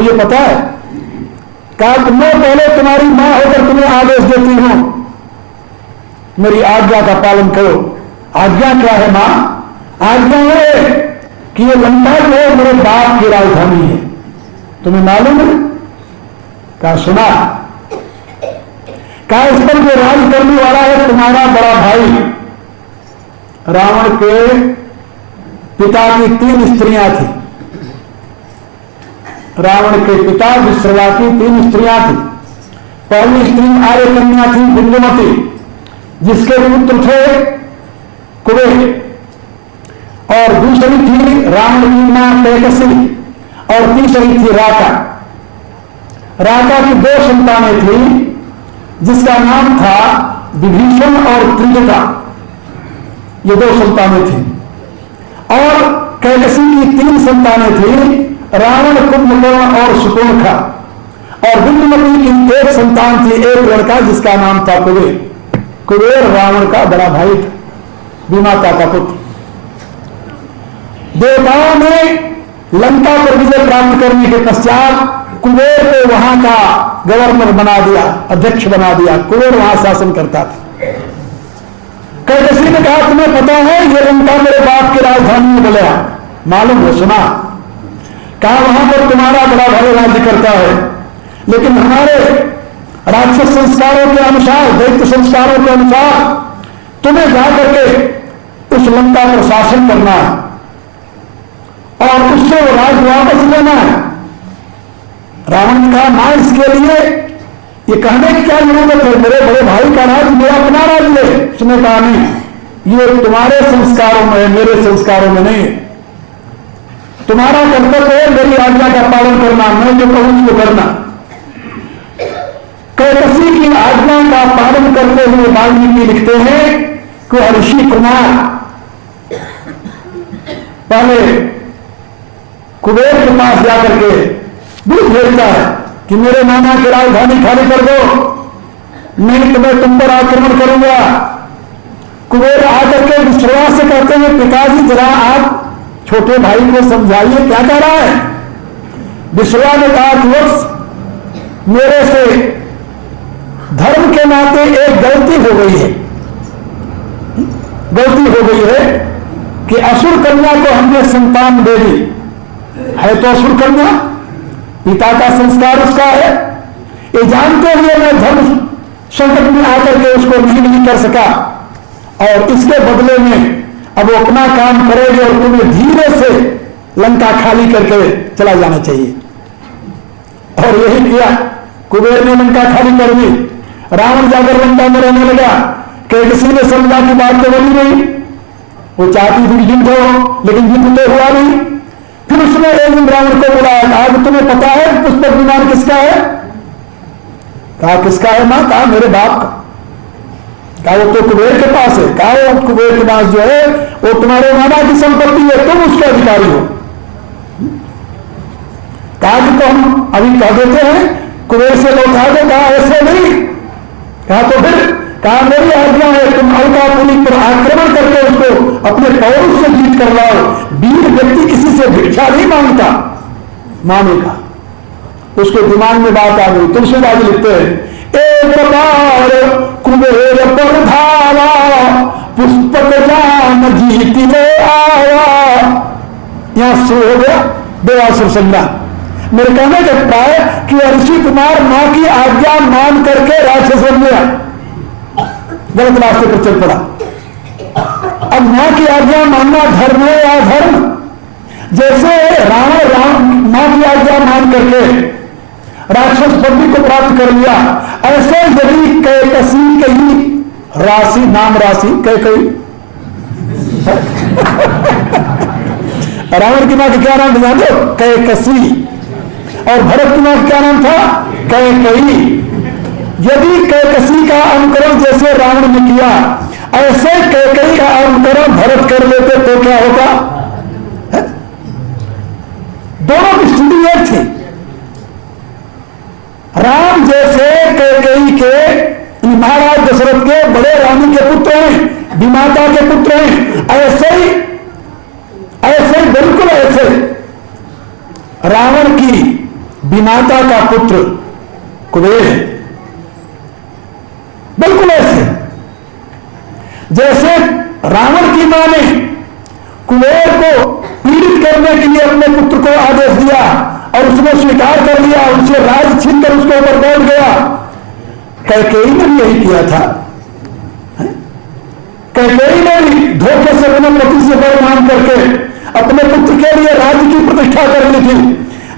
मुझे पता है। कहा मैं पहले तुम्हारी मां होकर तुम्हें आदेश देती हूं, मेरी आज्ञा का पालन करो। आज्ञा क्या है मां? आज्ञा है कि ये लंका जो है मेरे बाप की राजधानी है, तुम्हें मालूम है? कहा सुना। कहा इस पर जो राज करने वाला है तुम्हारा बड़ा भाई। रावण के पिता की 3 स्त्रियां थी। रावण के पिता विश्रवा की 3 स्त्रियां थी। पहली स्त्री आर्य कन्या थी बिंदुमती, जिसके पुत्र थे कुबेर, और दूसरी थी रावण की मां कैकसी, और तीसरी थी राका। राका की 2 संतानें थी, जिसका नाम था विभीषण और त्रिजटा। ये 2 संतानें थी। और कैकसी की 3 संतानें थी, रावण, कुंभकर्ण और सुपर्णखा। और बिंदुमती की 1 संतान थी, एक लड़का जिसका नाम था कुबेर। कुबेर रावण का बड़ा भाई था, विमाता का पुत्र। देवताओं ने लंका पर विजय प्राप्त करने के पश्चात कुबेर को वहां का गवर्नर बना दिया, अध्यक्ष बना दिया। कुबेर वहां शासन करता था। कैकसी ने कहा तुम्हें पता है ये लंका मेरे बाप की राजधानी में बोला? मालूम है, सुना। कहा वहां पर तुम्हारा बड़ा भाई राज्य करता है, लेकिन हमारे राक्षस संस्कारों के अनुसार, दैत्य संस्कारों के अनुसार तुम्हें जाकर के उस लंका पर शासन करना है और उससे वो राज वापस लेना है। रावण ने कहा मां इसके लिए ये कहने की क्या जरूरत है? मेरे बड़े भाई का राज, मेरा अपना राज ले। उसने कहा नहीं, ये तुम्हारे संस्कारों में है, मेरे संस्कारों में नहीं। तुम्हारा कर्तव्य है मेरी आज्ञा का पालन करना, मैं जो कहूं उसको करना। कैकसी की आज्ञा का पालन करते हुए वाल्मीकि लिखते हैं कि ऋषि कुमार पहले कुबेर के पास जाकर के दूध भेजता है कि मेरे नाना की राजधानी खाली कर दो, नहीं तो मैं तुम पर आक्रमण करूंगा। कुबेर आकर के विश्रवा से कहते हैं पिताजी जरा आप छोटे भाई को समझाइए क्या कह रहा है। विश्रवा ने कहा कि वत्स मेरे से धर्म के नाते एक गलती हो गई है। गलती हो गई है कि असुर कन्या को हमने संतान दे दी है, तो असुर कन्या पिता का संस्कार उसका है। ये जानते हुए मैं धर्म संकट में आकर के उसको नहीं कर सका, और इसके बदले में अब वो अपना काम करेंगे और तुम्हें धीरे से लंका खाली करके चला जाना चाहिए। और यही किया, कुबेर ने लंका खाली कर दी। रावण जाकर लंका में रहने लगा। कैकसी ने समझा की बात तो बनी नहीं, वो चाहती थी युद्ध हो, लेकिन युद्ध तो हुआ नहीं। फिर उसने एक दिन रावण को बुलाया, कहा तुम्हें पता है पुष्पक विमान किसका है? कहा किसका है मां? कहा मेरे बाप का। कहा वो तो कुबेर के पास है। कहा वो कुबेर के पास जो है वो तुम्हारे नाना की संपत्ति है, तुम उसके अधिकारी हो। कहा कि तो हम अभी कह देते हैं कुबेर से लौटा दो। कहा ऐसे नहीं। कहा तो फिर? कहा मेरी आज्ञा है तुम अलकापुरी पर आक्रमण करके उसको अपने पौरुष से जीत कर लाओ। वीर व्यक्ति किसी से भिक्षा नहीं मांगता, मानेगा। उसके दिमाग में बात आ गई। तुलसीदास लिखते हैं एक बार कुबेर पर धावा, पुष्पक जान जीत ले आया। यहां शुरू हो गया देवासुर संज्ञा। मेरे कहने का अभिप्राय कि ऋषि कुमार मां की आज्ञा मान करके राक्षस बन गया, गलत रास्ते पर चल पड़ा। अब मां की आज्ञा मानना धर्म है या धर्म? जैसे रावण मां की आज्ञा मान करके राक्षस पदवी को प्राप्त कर लिया, ऐसे यदि कैकसी कही राशि, नाम राशि कैकई रावण की मां का क्या नाम था दो? कैकसी। और भरत की मां का क्या नाम था? कैकई। यदि कैकसी का अनुकरण जैसे रावण ने किया, ऐसे कैकई का अनुकरण भरत कर लेते तो क्या होता? दोनों की स्थिति एक थी। राम जैसे कैकई के, महाराज दशरथ के बड़े रानी के पुत्र हैं, विमाता के पुत्र हैं, ऐसे बिल्कुल ऐसे रावण की विनाता का पुत्र कुबेर है। बिल्कुल ऐसे जैसे रावण की मां ने कुबेर को पीड़ित करने के लिए अपने पुत्र को आदेश दिया और उसने स्वीकार कर लिया, उससे राज छीनकर उसके ऊपर बैठ गया। कैकेयी ने भी यही किया था। कैकेयी ने भी धोखे से अपने पति से वर मान करके अपने पुत्र के लिए राज्य की प्रतिष्ठा कर ली थी।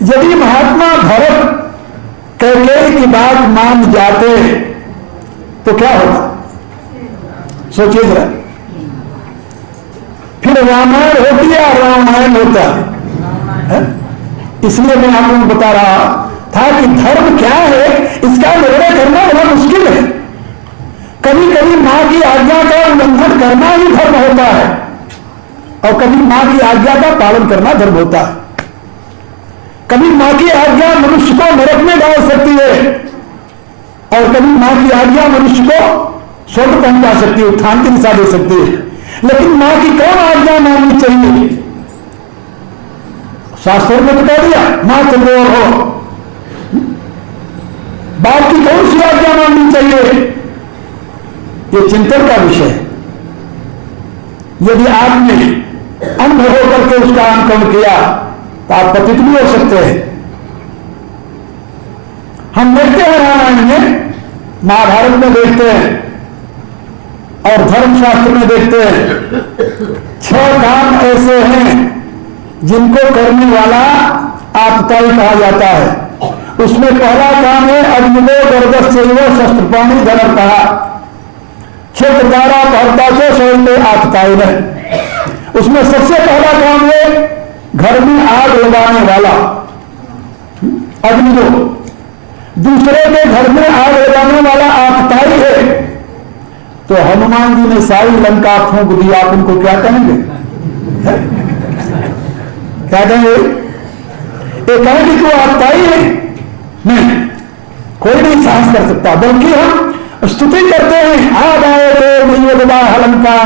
यदि महात्मा भरत कैकेयी की बात मान जाते तो क्या होता, सोचिए जरा। फिर रामायण होती या रामायण होता है? इसलिए मैं आपको बता रहा था कि धर्म क्या है इसका निर्णय करना बड़ा मुश्किल है। कभी कभी मां की आज्ञा का उल्लंघन करना ही धर्म होता है और कभी मां की आज्ञा का पालन करना धर्म होता है। कभी मां की आज्ञा मनुष्य को नरक में डाल सकती है और कभी मां की आज्ञा मनुष्य को स्वर्ग पहुंचा सकती है, उत्थान की दिशा दे सकती है। लेकिन मां की कौन आज्ञा माननी चाहिए? शास्त्रों में तो कह दिया मां तंदोर हो। बाप की कौन सी आज्ञा माननी चाहिए? ये चिंतन का विषय है। यदि आपने अंध होकर के उसका अनुकरण किया तो आप पतित भी हो सकते हैं। हम देखते हैं रामायण में, महाभारत में देखते हैं और धर्मशास्त्र में देखते हैं 6 काम ऐसे हैं जिनको करने वाला आतताई कहा जाता है। उसमें पहला काम है अग्निदो गर्भस्य शस्त्रपाणी धनर कहा क्षेत्र द्वारा भरता से शरीर आतताई है। उसमें सबसे पहला काम है घर में आग लगाने वाला अग्निदो। दूसरे के घर में आग लगाने वाला आतताई है। तो हनुमान जी ने सारी लंका फूंक दी, आप उनको क्या कहेंगे? क्या कहेंगे? ये कहेंगे कि वो आतताई है? नहीं, कोई नहीं साहस कर सकता। बल्कि हम स्तुति करते हैं आदाय लंका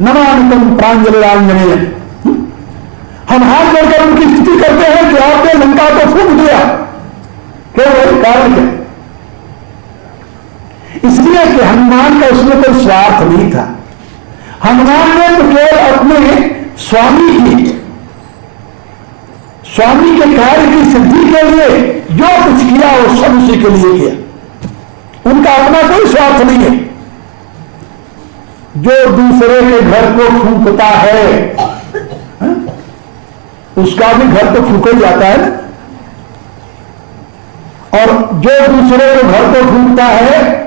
नमामितं प्रांजलिरांजनेय। हम हाथ जोड़कर उनकी स्तुति करते हैं कि आपने लंका को फूंक दिया। क्यों? कारण क्या? इसलिए कि हनुमान का उसमें कोई स्वार्थ नहीं था। हनुमान ने तो केवल अपने स्वामी के कार्य की सिद्धि के लिए जो कुछ किया वो सब उसी के लिए किया। उनका अपना कोई स्वार्थ नहीं है। जो दूसरे के घर को फूंकता है उसका भी घर तो फूंका ही जाता है ना। और जो दूसरे के घर को फूंकता है,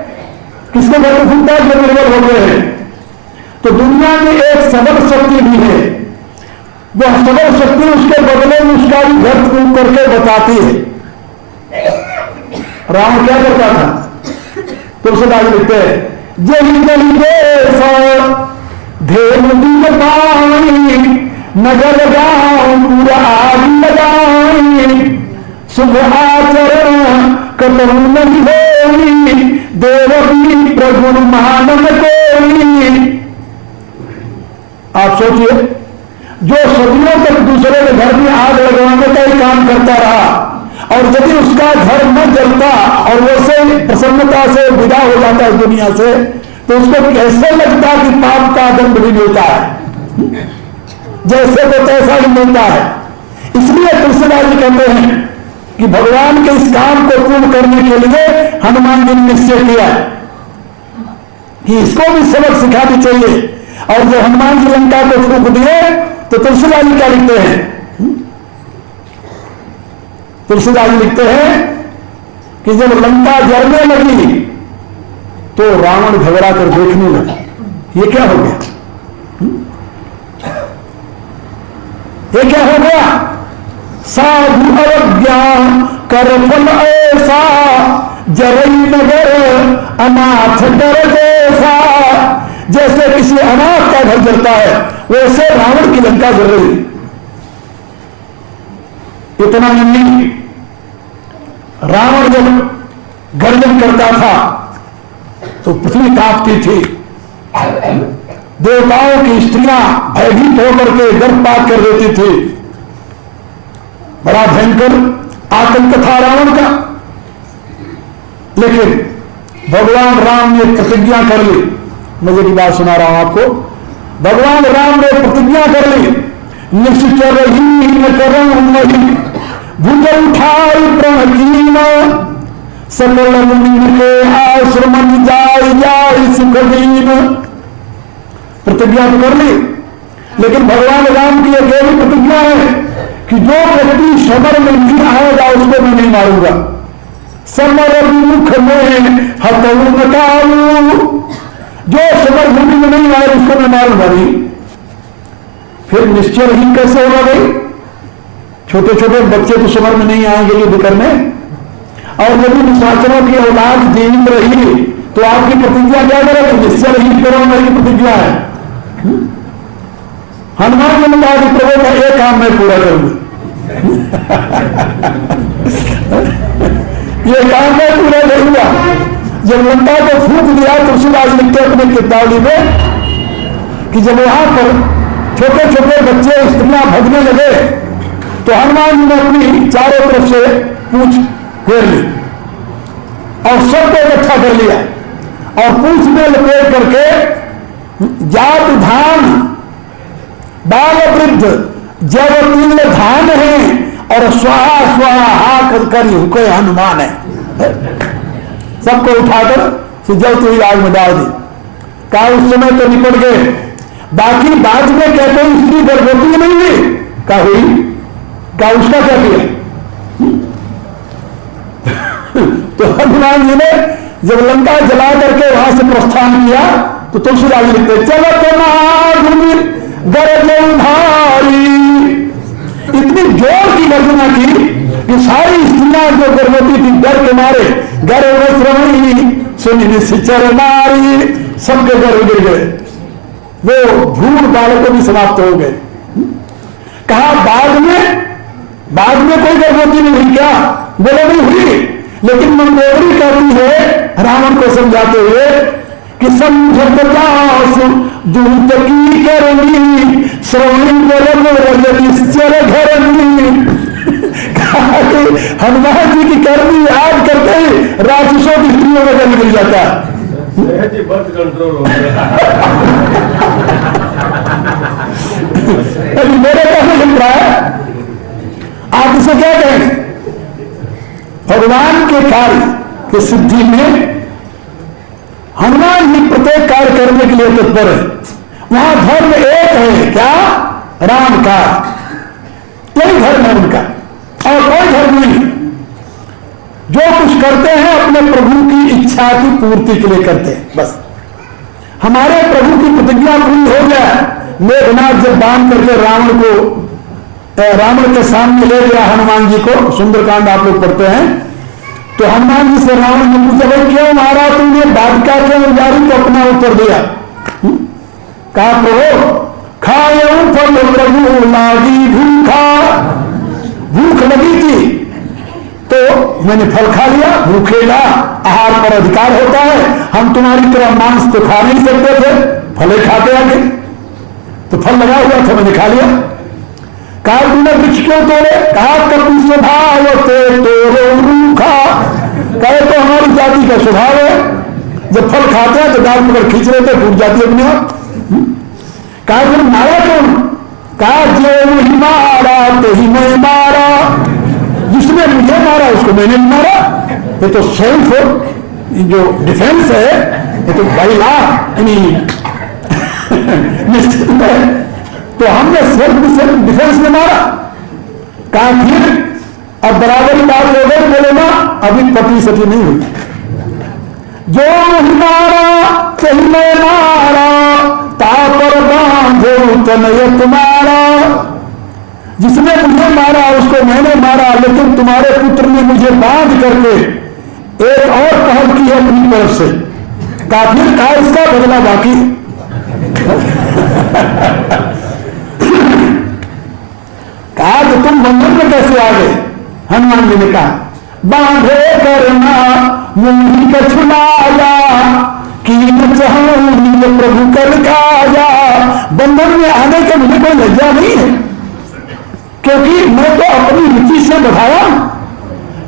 किसके घर को फूंकता है? जो निर्बल हो गए हैं। तो दुनिया में एक सबल शक्ति भी है, वह सबल शक्ति उसके बदले में उसका भी घर फूंक करके बताती है। राम क्या करता था? तुलसीदास लिखते हैं जही जही देश धेनु दिन पाई नगर गांव पूरा आग लगाई शुभ आचरण कतहु नहीं होई देवकी प्रगुण मानव कोई। आप सोचिए, जो सदियों तक दूसरे के घर में आग लगवाने का ही काम करता रहा और यदि उसका घर न जलता और वैसे प्रसन्नता से विदा हो जाता है दुनिया से, तो उसको कैसे लगता कि पाप का दंड भी मिलता है? जैसे तो तैसा ही मिलता है। इसलिए तुलसीदास जी कहते हैं कि भगवान के इस काम को पूर्ण करने के लिए हनुमान जी ने निश्चय किया कि इसको भी सबक सिखानी चाहिए। और जब हनुमान जी लंका को फूंक दिए तो तुलसीदास जी क्या लिखते हैं? तुलसीदास जी लिखते हैं कि जब लंका जलने लगी तो रावण घबरा कर देखने लगा, ये क्या हो गया? ये क्या हो गया? साधु अवज्ञा कर फल ऐसा जरई नगर अनाथ डर जैसा। जैसे किसी अनाथ का घर जलता है वैसे रावण की लंका जल रही। इतना नहीं, रावण जब गर्जन करता था तो पृथ्वी कांपती थी। देवताओं की स्त्रियां भयभीत होकर के गर्भपात कर देती थी। बड़ा भयंकर आतंक था रावण का। लेकिन भगवान राम ने प्रतिज्ञा कर ली, मजे की बात सुना रहा हूं आपको। भगवान राम ने प्रतिज्ञा कर ली, निश्चर ही न करूं नहीं भूज उठाई प्रणकीन सकल मुनि के आश्रम जाय जाय सुख दीन। प्रतिज्ञा तो कर ली, लेकिन भगवान राम की एक एवं प्रतिज्ञा है कि जो व्यक्ति समर में नहीं आएगा उसको मैं नहीं मारूंगा। समर मुख में हतऊ नकारू, जो समर भूमि में नहीं आए उसको मैं मारूंगा नहीं। फिर निश्चय ही कैसे होगा भाई? छोटे छोटे बच्चे तो समर में नहीं आएंगे युद्ध करने, और यदि निशाचरों की औलाद जीवित रही तो आपकी प्रतिज्ञा क्या करेगी? निश्चय ही करो, मेरी प्रतिज्ञा है। हनुमान जी ने कहा कि प्रभु का एक काम मैं पूरा करूंगा ये काम मैं पूरा करूंगा। जब लंका को फूंक दिया तुलसीदास लिखते अपने किताबी में कि जब वहां पर छोटे छोटे बच्चे स्त्रियां भगने लगे तो हनुमान जी ने अपनी चारों तरफ से पूंछ घेर ली और सबको इकट्ठा कर लिया और पूंछ में लपेट करके जात धान बाल वृद्ध जब तिल धान है और स्वाहा स्वाहा हा कर हुके हनुमान है, सबको उठाकर जल हुई आग में डाल दी। कहा उस समय तो निपट गए, बाकी बाद में कहते हैं स्त्री गर्भवती नहीं हुई। कहा हुई, कहा उसका क्या किया? तो हनुमान जी ने जब लंका जला करके वहां से प्रस्थान किया तो तुलसीदास लिखते चलो तो महाभूमि गरज उधारी। इतनी जोर की गर्जना की कि सारी स्त्रियां जो गर्भवती थी डर के मारे गर्भ श्रवणी सुनी निश्चर नारी, सबके गर्भ गिर गए, वो भ्रूण बालक भी समाप्त हो गए। कहा बाद में कोई गर्भवती नहीं हुई क्या? बोले नहीं हुई, लेकिन मंदोदरी कहती है रावण को समझाते हुए कि समझत दास दूत की करनी श्रवणी निश्चर घरनी। हनुमान जी की करनी याद करके राक्षसों की स्त्रियों का जन्म मिल जाता है। बर्थ कंट्रोल हो गया। मेरे कहने सुन रहा है, आप इसे क्या कहेंगे? भगवान के कार्य की सिद्धि में हनुमान जी प्रत्येक कार्य करने के लिए तत्पर है। वहां धर्म एक है, क्या? राम का, यही धर्म है उनका और कोई धर्म नहीं। जो कुछ करते हैं अपने प्रभु की इच्छा की पूर्ति के लिए करते हैं, बस। हमारे प्रभु की प्रतिज्ञा पूरी हो गया। मेघनाथ जब बांध करके रावण के सामने ले गया हनुमान जी को, सुंदरकांड आप लोग पढ़ते हैं, तो हनुमान जी से रावण ने पूछा भाई क्यों मारा तुमने, बाधिका क्यों उजारी? तो अपना उत्तर दिया, कहा प्रभु खाए फल प्रभु लागी भूखा, भूख लगी थी तो मैंने फल खा लिया। भूखेगा आहार पर अधिकार होता है, हम तुम्हारी तरह मांस तो खा नहीं सकते थे, फले खाते आगे, तो फल लगा हुआ था मैंने खा लिया। कहा तुमने वृक्ष क्यों तोड़े? कहा कपि स्वभाव ते तोड़ो रूखा, कहे तो हमारी जाति का स्वभाव है, जब फल खाते हैं तो डाल पकड़ खींच रहे थे, टूट जाती है अपने आप। कहा तुम मारा कौन? कहा जो ही मारा तो ही मैं मारा, जिसने मुझे मारा उसको मैंने नहीं मारा। ये तो सेल्फ जो डिफेंस है, ये तो बाई लॉ निश्चित है, तो हमने सेल्फ डिफेंस में मारा। कहा फिर अब बराबरी बात हो गई, बोले ना अभी पति सती नहीं हुई। जो मारा सही में मारा तापर बांधो तनय तुम्हारा, जिसने मुझे मारा उसको मैंने मारा, लेकिन तुम्हारे पुत्र ने मुझे बांध करके एक और पहल की है अपनी तरफ से। काफिर कहा इसका बदला बाकी। कहा तो तुम बंधन में कैसे आ गए? हनुमान जी ने कहा बांधे करना मुंडी का छुलाया कि प्रभु कर खाया। बंधन में आने का मुझे कोई लज्जा नहीं है, क्योंकि मैं तो अपनी रुचि से बढ़ाया,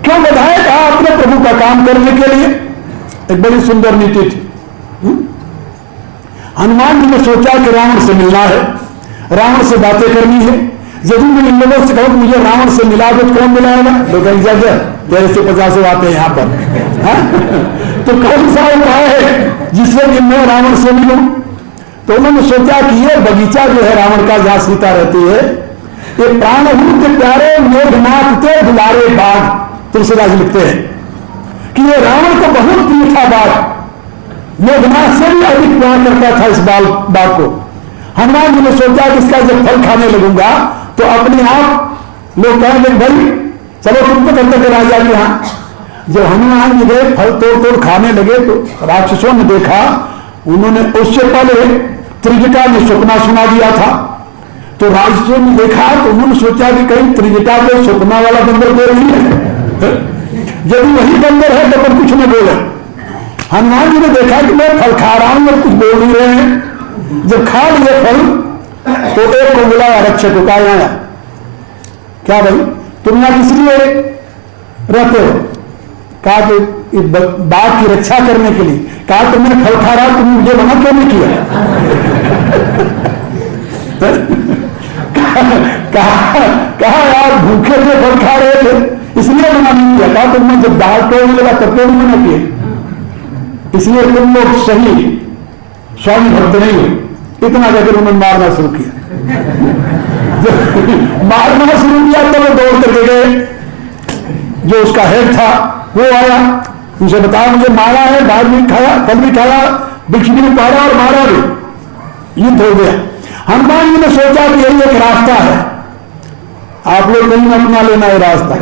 क्यों बधाए? कहा अपने प्रभु का काम करने के लिए। एक बड़ी सुंदर नीति थी। हनुमान जी ने सोचा कि रावण से मिलना है, रावण से बातें करनी है। यदि मैं इन लोगों से कहूं कि मुझे रावण से मिला दो, कौन मिलाएगा? लोग कहेंगे जैसे से 50 आते हैं यहाँ पर। तो कौन सा उपाय है जिससे कि मैं रावण से मिलूं? तो उन्होंने सोचा कि ये बगीचा जो है रावण का, जहां सीता रहती है, ये प्राणभूत के प्यारे मेघनाथ के दुलारे बाग, तुलसीदास लिखते हैं कि ये रावण को बहुत मीठा बाग, मेघनाथ से भी अधिक प्यार करता था इस बाग को। हनुमान जी ने सोचा कि इसका जब फल खाने लगूंगा तो अपने आप लोग कहेंगे भाई चलो तुमको तब तक राजा के यहां। जब हनुमान जी गए फल तोड़ तोड़ खाने लगे तो राक्षसों ने देखा, उन्होंने उससे पहले त्रिजटा ने सपना सुना दिया था। तो राक्षसों ने देखा तो उन्होंने सोचा कि कहीं त्रिजटा को सपना वाला बंदर दे रही है। यदि वही बंदर है तो कुछ न बोले। हनुमान जी ने देखा कि मैं फल खा रहा हूं और कुछ बोल नहीं रहे हैं। जब खा लिए फल तो एक को बुलाया, रक्षक को, कहा आया क्या भाई तुम यहां किस लिए रहते हो? कहा कि बाग की रक्षा करने के लिए। कहा तुमने फल खा रहा, तुमने मुझे मना क्यों नहीं किया? कहा यार भूखे थे, फल खा रहे थे, इसलिए मना नहीं किया। कहा तुमने जब दाल तोड़ने लगा तब क्यों नहीं मना किया? इसलिए तुम लोग सही स्वामी भक्त नहीं हो। इतना कहकर उन्होंने मारना शुरू किया। मारना शुरू किया तो वो दौड़ करके गए। जो उसका हेड था वो आया, उनसे बताया मुझे मारा है, दाल भी खाया, फल भी खाया, वृक्ष भी पारा और मारा भी। युद्ध हो गया। हनुमान जी ने सोचा कि यही एक रास्ता है, आप लोग कहीं अपना लेना है रास्ता।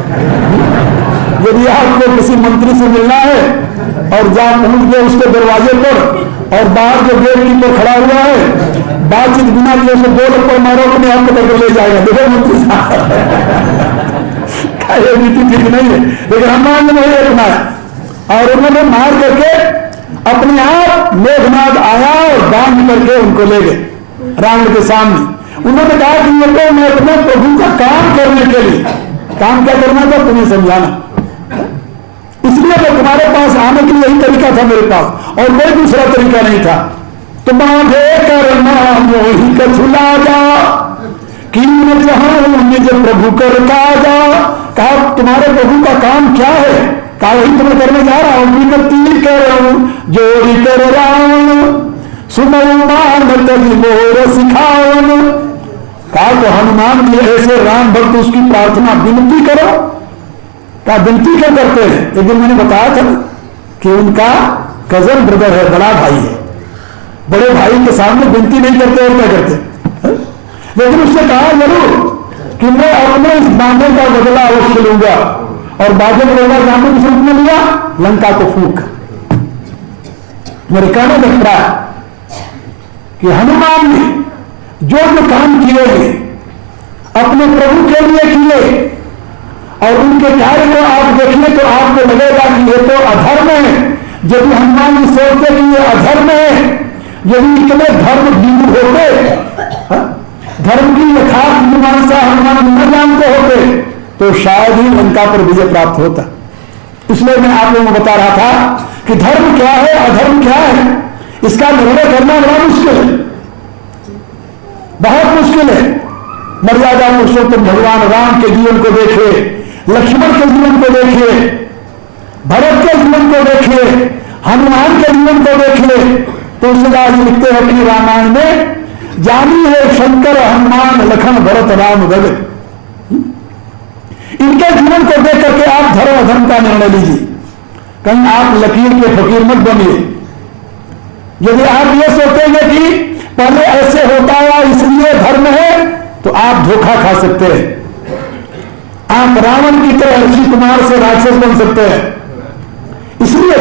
यदि आपको किसी मंत्री से मिलना है और जहां पहुंच गए उसके दरवाजे पर और बाहर जो गेट कीपर खड़ा हुआ है, बातचीत बिना किए उसे 2 लपड़ मारो, अपने आप को पकड़ ले जाएगा। देखो मंत्री साहब नीति ठीक नहीं है, लेकिन हनुमान जी ने अपनाया और उन्होंने मार करके अपने आप मेघनाथ आया और बांध करके उनको ले गए रावण के सामने। उन्होंने कहा कि ये तो मैं अपने प्रभु का काम करने के लिए, काम क्या करना था तुम्हें समझाना, इसलिए तो तुम्हारे पास आने के लिए यही तरीका था मेरे पास, और कोई दूसरा तरीका नहीं था। तो बांधे करना मोही कछुला जा कीमत निज प्रभु कर काजा। कहा तुम्हारे प्रभु का काम क्या है? कहा वही तुम्हें करने जा रहा हूं। विनती करूं जोड़ी कर रावण सुमन तभी मोर सिखावन। कहा तो हनुमान जी ऐसे राम भक्त उसकी प्रार्थना विनती करो। क्या विनती क्यों करते हैं? एक दिन मैंने बताया था कि उनका कजन ब्रदर है, बड़ा भाई है, बड़े भाई के सामने विनती नहीं करते और क्या करते? लेकिन उसने कहा जरूर कि मैं अपने इस बांधे का बदला अवश्य लूंगा। और बाजे बदला बांधे किस रूप में लिया? लंका को फूंक। मेरे कहने लगता है कि हनुमान ने जो जो काम किए हैं अपने प्रभु के लिए किए, और उनके कार्य को आप देखें तो आपको लगेगा कि ये तो अधर्म है। यदि हनुमान जी सोचते कि ये अधर्म है, यदि इतने धर्म भीरू होते, धर्म की यथार्थ मीमांसा हनुमान न जानते होते, तो शायद ही लंका पर विजय प्राप्त होता। इसलिए मैं आप लोगों को बता रहा था कि धर्म क्या है, अधर्म क्या है, इसका निर्णय करना बड़ा मुश्किल है, बहुत मुश्किल है। मर्यादा पुरुषोत्तम भगवान राम के जीवन को देखिए, लक्ष्मण के जीवन को देखिए, भरत के जीवन को देखिए, हनुमान के जीवन को देखिए। तुलसीदास जी लिखते हैं अपनी रामायण में, जानी है शंकर हनुमान लखन भरत राम गग। इनके जीवन को देख करके आप धर्म अधर्म का निर्णय लीजिए, कहीं आप लकीर के फकीर मत बनिए। यदि आप ये सोचेंगे कि पहले ऐसे होता हुआ इसलिए धर्म है, तो आप धोखा खा सकते हैं। आप रावण की तरह ऋषि कुमार से राक्षस बन सकते हैं। इसलिए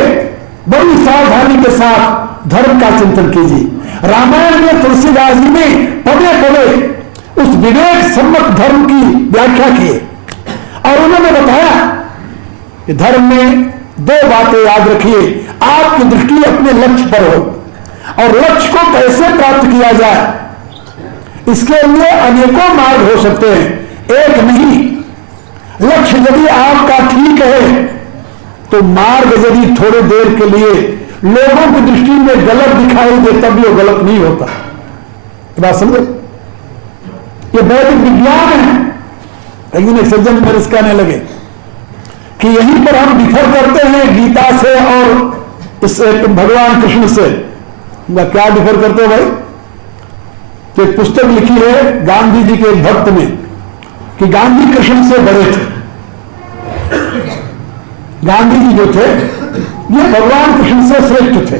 बड़ी सावधानी के साथ धर्म का चिंतन कीजिए। रामायण में तुलसीदास जी ने पदे पदे उस विवेक सम्मत धर्म की व्याख्या की और उन्होंने बताया कि धर्म में 2 बातें याद रखिए। आपकी दृष्टि अपने लक्ष्य पर हो, और लक्ष्य को कैसे प्राप्त किया जाए इसके लिए अनेकों मार्ग हो सकते हैं, एक नहीं। लक्ष्य यदि आपका ठीक है तो मार्ग यदि थोड़े देर के लिए लोगों की दृष्टि में गलत दिखाई दे तब भी वो गलत नहीं होता। बात समझे? ये वैदिक विज्ञान है। एक दिन एक सज्जन मेरे से कहने लगे कि यहीं पर हम डिफर करते हैं गीता से और इस भगवान कृष्ण से। क्या डिफर करते हो भाई? तो एक पुस्तक लिखी है गांधी जी के एक भक्त ने कि गांधी कृष्ण से बड़े थे। गांधी जी जो थे ये भगवान कृष्ण से श्रेष्ठ थे।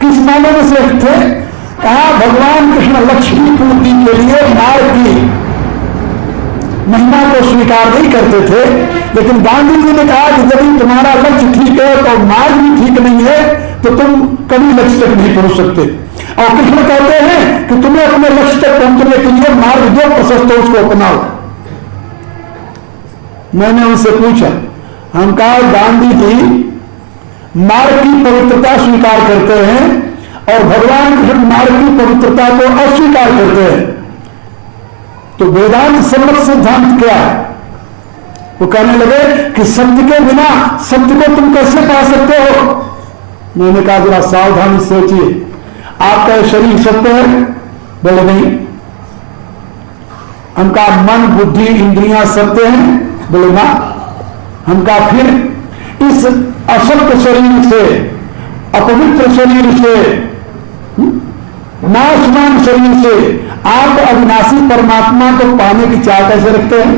किस मामले में श्रेष्ठ थे? कहा भगवान कृष्ण लक्ष्मी पूर्ति के लिए मार्ग की महिमा को स्वीकार नहीं करते थे, लेकिन गांधी जी ने कहा कि यदि तुम्हारा लक्ष्य ठीक है तो मार्ग भी ठीक नहीं है तो तुम कभी लक्ष्य तक नहीं पहुंच सकते। और कृष्ण कहते हैं कि तुम्हें अपने लक्ष्य तक पहुंचने के लिए मार्ग जो प्रशस्त हो उसको अपनाओ। मैंने उनसे पूछा, हम कहा गांधी जी मार्ग की पवित्रता स्वीकार करते हैं और भगवान कृष्ण मार्ग की पवित्रता को अस्वीकार करते हैं, तो वेदांत सम्मत सिद्धांत क्या है? वो कहने लगे कि सत्य के बिना सत्य को तुम कैसे पा सकते हो? मैंने कहा जरा सावधानी सोचिए, आपका शरीर सत्य है? बोले नहीं। हम कहा मन बुद्धि इंद्रियां सत्य हैं? बोले ना। हम कहा फिर इस असत्य शरीर से, अपवित्र शरीर से, नाशवान शरीर से आप अविनाशी परमात्मा को पाने की चाह कैसे रखते हैं?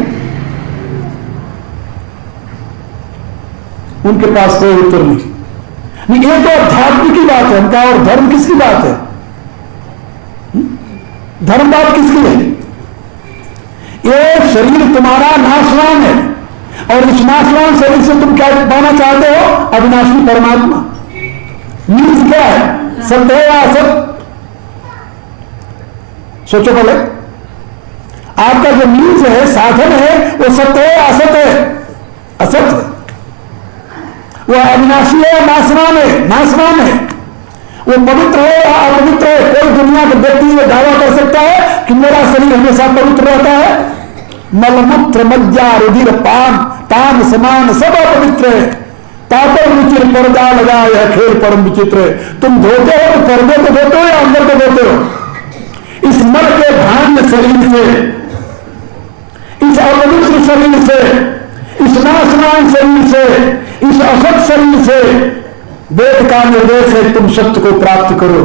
उनके पास कोई उत्तर नहीं। ये तो अध्यात्म की बात है। उनका और धर्म किसकी बात है? धर्म बात किसकी है? ये शरीर तुम्हारा नाशवान है और इस नाशवान शरीर से तुम क्या पाना चाहते हो? अविनाशी परमात्मा। मीन्स क्या है? सत्य है या असत? सोचो पहले, आपका जो मीन्स है, साधन है, वो सत्य है असत है? असत है। वो अविनाशी है, नाशवान है? नाशवान है। वो पवित्र है या अपवित्र है? कोई दुनिया के व्यक्ति ये दावा कर सकता है कि मेरा शरीर हमेशा पवित्र रहता है? मलमूत्र मज्जा रुधिर पान तान समान सब अपवित्र है। तापर रुचिर पर्दा लगा यह खेल परम विचित्र है। तुम धोते हो तो पर्दे को धोते हो या अंदर को धोते हो? इस मर के भान्य शरीर से, इस अपवित्र शरीर से, इस नाशवान शरीर से, इस असत शरीर से वेद का निर्देश है तुम सत्य को प्राप्त करो।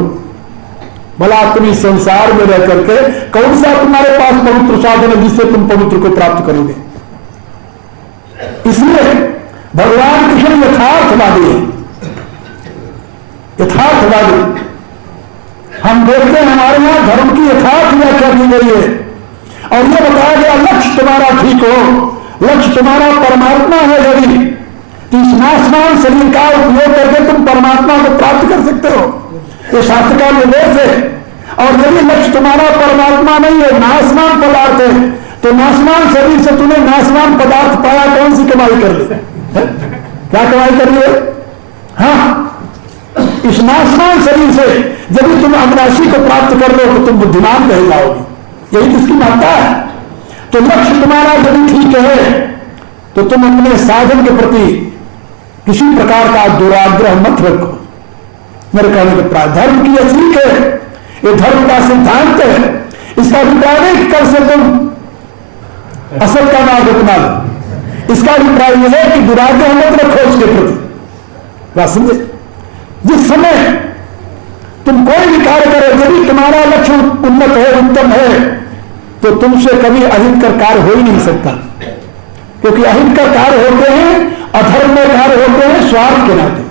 भला तुम इस संसार में रह करके कौन सा तुम्हारे पास पवित्र साधन है जिससे तुम पवित्र को प्राप्त करोगे? इसलिए भगवान कृष्ण यथार्थवादी है। यथार्थवादी हम देखते हैं हमारे यहां धर्म की यथार्थ व्याख्या की गई है और यह बताया गया लक्ष्य तुम्हारा ठीक हो, लक्ष्य तुम्हारा परमात्मा है यदि तो इस नाशवान शरीर का उपयोग करके तुम परमात्मा को प्राप्त कर सकते हो। ये शास्त्र का निर्देश है। और यदि लक्ष्य तुम्हारा परमात्मा नहीं है, नाशवान पदार्थ है, तो नाशवान शरीर से तूने नाशवान पदार्थ पाया, कौन सी कमाई कर ली? क्या कमाई कर ली? हाँ, इस नाशवान शरीर से यदि तुम अविनाशी को प्राप्त कर लो तो तुम बुद्धिमान कह जाओगे। यही किसकी मानता है? तो लक्ष्य तुम्हारा यदि ठीक है तो तुम अपने साधन के प्रति किसी प्रकार का दुराग्रह मत रखो। मेरे कहने का प्राय धर्म की यह सीख है, ये धर्म का सिद्धांत है। इसका अभिप्राय नहीं कल से तुम असत का मार्ग अपना लो। इसका अभिप्राय यह है कि दुराग्रह मत रखो उसके प्रति। क्या समझे? जिस समय तुम कोई भी कार्य करो, यदि तुम्हारा लक्ष्य उन्नत है, उत्तम है, तो तुमसे कभी अहितकर कार्य हो ही नहीं सकता। क्योंकि अहितकर कार्य होते हैं, अधर्म में कार्य होते हैं स्वार्थ के नाते।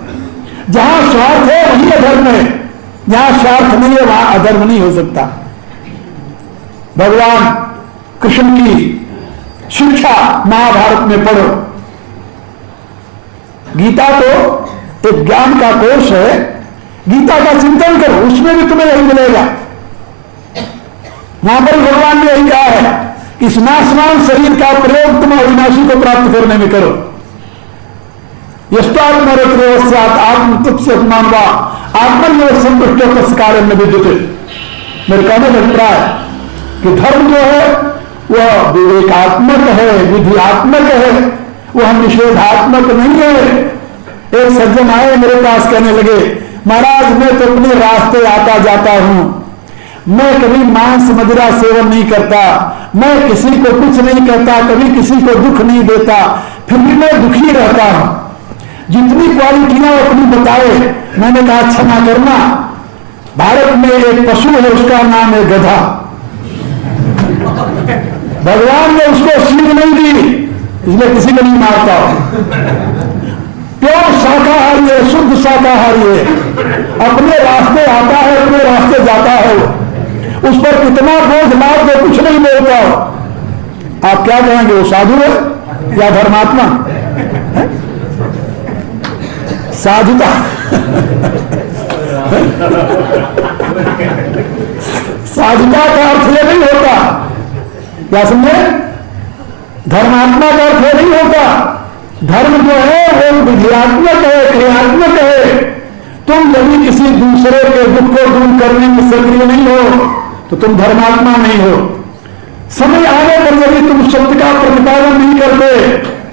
जहां स्वार्थ है वही अधर्म है, जहां स्वार्थ नहीं है वहां अधर्म नहीं हो सकता। भगवान कृष्ण की शिक्षा महाभारत में पढ़ो। गीता तो एक ज्ञान का कोश है, गीता का चिंतन करो, उसमें भी तुम्हें यही मिलेगा। वहां पर भगवान ने यही कहा है, इस नाशवान शरीर का प्रयोग तुम अविनाशी को प्राप्त करने में करो। यस्तात्मरत्रेवस्यात् आत्मतुप्य मानवा आत्मनिर्भर संतुष्ट कार्य में विद्युत। मेरे कहने का अभिप्राय कि धर्म जो है वह विवेकात्मक है, विधियात्मक है, वह निषेधात्मक नहीं है। एक सज्जन आए मेरे पास, कहने लगे महाराज मैं तो अपने रास्ते आता जाता हूं, मैं कभी मांस मदिरा सेवन नहीं करता, मैं किसी को कुछ नहीं कहता, कभी किसी को दुख नहीं देता, फिर भी मैं दुखी रहता हूं। जितनी क्वालिटियां अपनी बताए, मैंने कहा क्षमा करना, भारत में एक पशु है उसका नाम है गधा। भगवान ने उसको सींग नहीं दी इसलिए किसी को नहीं मारता। प्योर शाकाहारी है, शुद्ध शाकाहारी है, अपने रास्ते आता है, अपने रास्ते जाता है, उस पर कितना बोझ मार दे कुछ नहीं बोलता। आप क्या कहेंगे, वो साधु है या धर्मात्मा है? साधुता साधुता का अर्थ यह नहीं होता, क्या समझे? धर्मात्मा का अर्थ यह नहीं होता। धर्म जो है वो विधियात्मक है, क्रियात्मक है। तुम यदि किसी दूसरे के दुख को दूर करने में सक्रिय नहीं हो तो तुम धर्मात्मा नहीं हो। समय आने पर यदि तुम सत्य का प्रतिपादन नहीं करते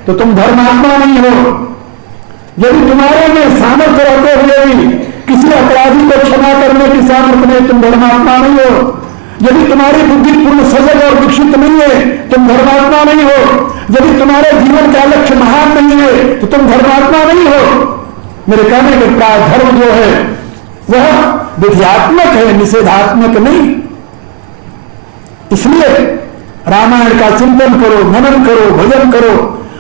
तो तुम धर्मात्मा नहीं हो। यदि तुम्हारे में सामर्थ्य रहते हुए भी किसी अपराधी को क्षमा करने की सामर्थ्य नहीं, तुम धर्मात्मा नहीं हो। यदि तुम्हारी बुद्धि पूर्ण सजग और विकसित नहीं है, तुम धर्मात्मा नहीं हो। यदि तुम्हारे जीवन का लक्ष्य महान नहीं है तो तुम धर्मात्मा नहीं हो। मेरे कहने के प्राय धर्म जो है वह विधियात्मक है, निषेधात्मक नहीं। इसलिए रामायण का चिंतन करो, मनन करो, भजन करो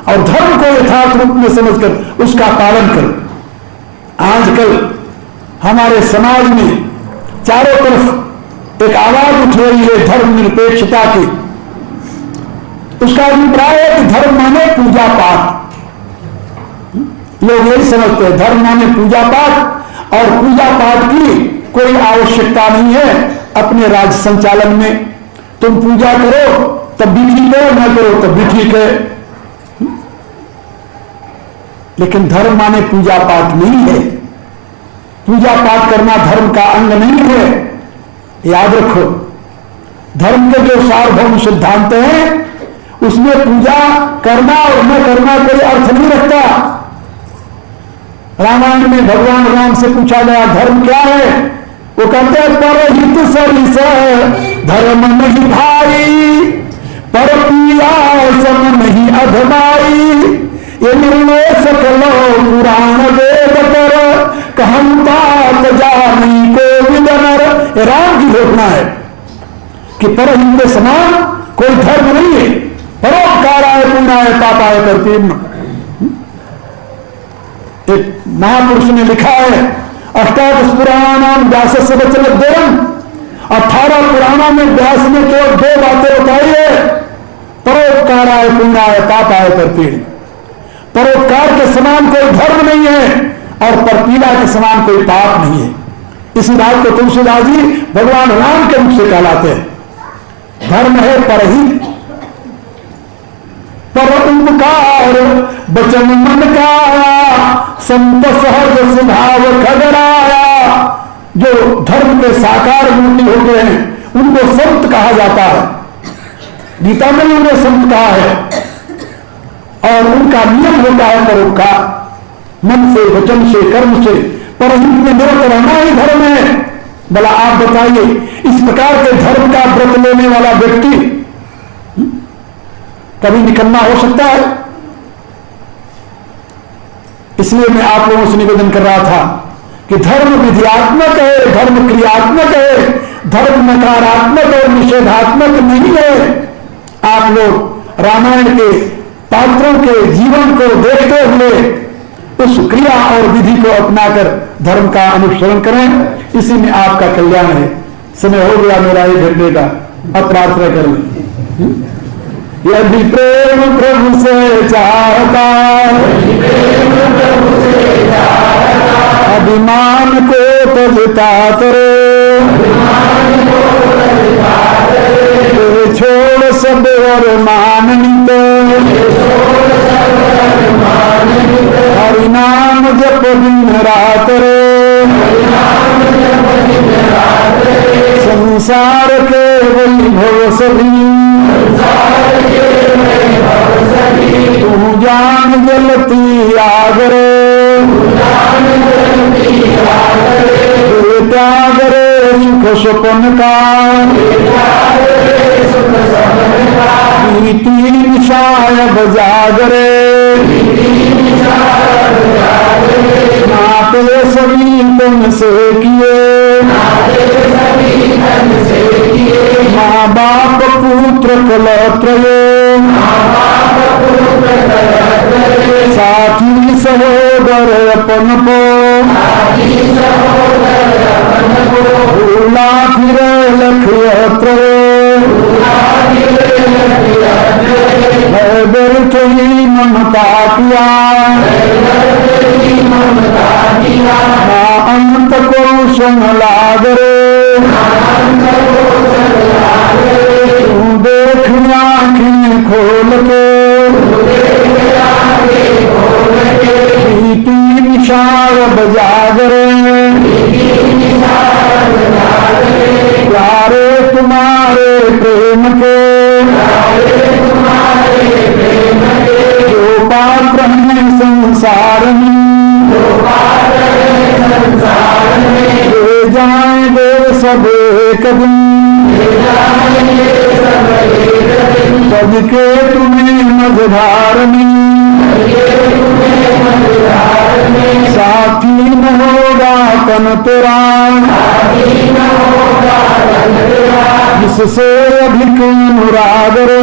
और धर्म को यथार्थ रूप में समझकर उसका पालन करो। आजकल हमारे समाज में चारों तरफ एक आवाज उठ रही है धर्मनिरपेक्षता की। उसका अभिप्राय है कि धर्म माने पूजा पाठ। लोग यही समझते हैं धर्म माने पूजा पाठ, और पूजा पाठ की कोई आवश्यकता नहीं है अपने राज्य संचालन में। तुम पूजा करो तब भी ठीक है, न करो तब भी ठीक है। लेकिन धर्म माने पूजा पाठ नहीं है। पूजा पाठ करना धर्म का अंग नहीं है, याद रखो। धर्म के जो सार्वभौम सिद्धांत हैं उसमें पूजा करना और न करना कोई अर्थ नहीं रखता। रामायण में भगवान राम से पूछा गया धर्म क्या है, वो कहते हैं परहित सरिस धर्म नहीं भाई, पर पिया सम नहीं अधमाई, ये निर्णय सकलो पुराण वेद पर, कहता जानी को विदनर। राम की घोषणा है कि परहित के समान कोई धर्म नहीं है। परोपकाराय पुण्याय पापाय कर्तव्य। एक महापुरुष ने लिखा है 18 पुराणानाम व्यास से वचनोद्वयम्। 18 पुराणों में व्यास ने केवल 2 बातें बताई है, परोपकाराय पुण्याय पापाय कर्तव्य। परोपकार के समान कोई धर्म नहीं है और परपीड़ा के समान कोई पाप नहीं है। इसी बात को तुलसीदास जी भगवान राम के मुख से कहलाते हैं। धर्म है परहित, पर उपकार बचन मन का, संत सहज स्वभाव खगड़ाया। जो धर्म के साकार मूर्ति होते हैं उनको संत कहा जाता है। गीता में उन्हें संत कहा है और उनका नियम होता है परोपकार, मन से, वचन से, कर्म से। परहित में निरत रहना ही धर्म है। भला आप बताइए, इस प्रकार के धर्म का व्रत लेने वाला व्यक्ति कभी निकम्मा हो सकता है? इसलिए मैं आप लोगों से निवेदन कर रहा था कि धर्म विधियात्मक है, धर्म क्रियात्मक है, धर्म नकारात्मक और निषेधात्मक नहीं है। आप लोग रामायण के पात्रों के जीवन को देखते हुए उस क्रिया और विधि को अपनाकर धर्म का अनुसरण करें। इसी में आपका कल्याण है। समय हो गया मेरा 1 घंटे का, अब प्रार्थना कर लें। यदि प्रेम प्रभु से चाहता, अभिमान को तजता करो, छोड़ सब और माननित, हरि नाम जप दिन रात रे, संसार के वैभव सभी जलती आगरे त्यागरे सुख सुपन का प्रीति निशाय बजागरे नाते सभी तन से किए माँ बाप पुत्र कलत्रये साथी सहोदर अपन को भूला फिर लखयत्र व्यर्थ ही ममता किया माँ अंत को सुन लागरे तू देख आँखें खोल के प्रीति निशार बजागरे प्यारे तुम्हारे प्रेम के जो पात्र हैं संसार में ले जाएंगे सब एक दिन बज के तुम्हें मझधार में साथी न होगा तन तेरा जिससे अधिक अनुराग रे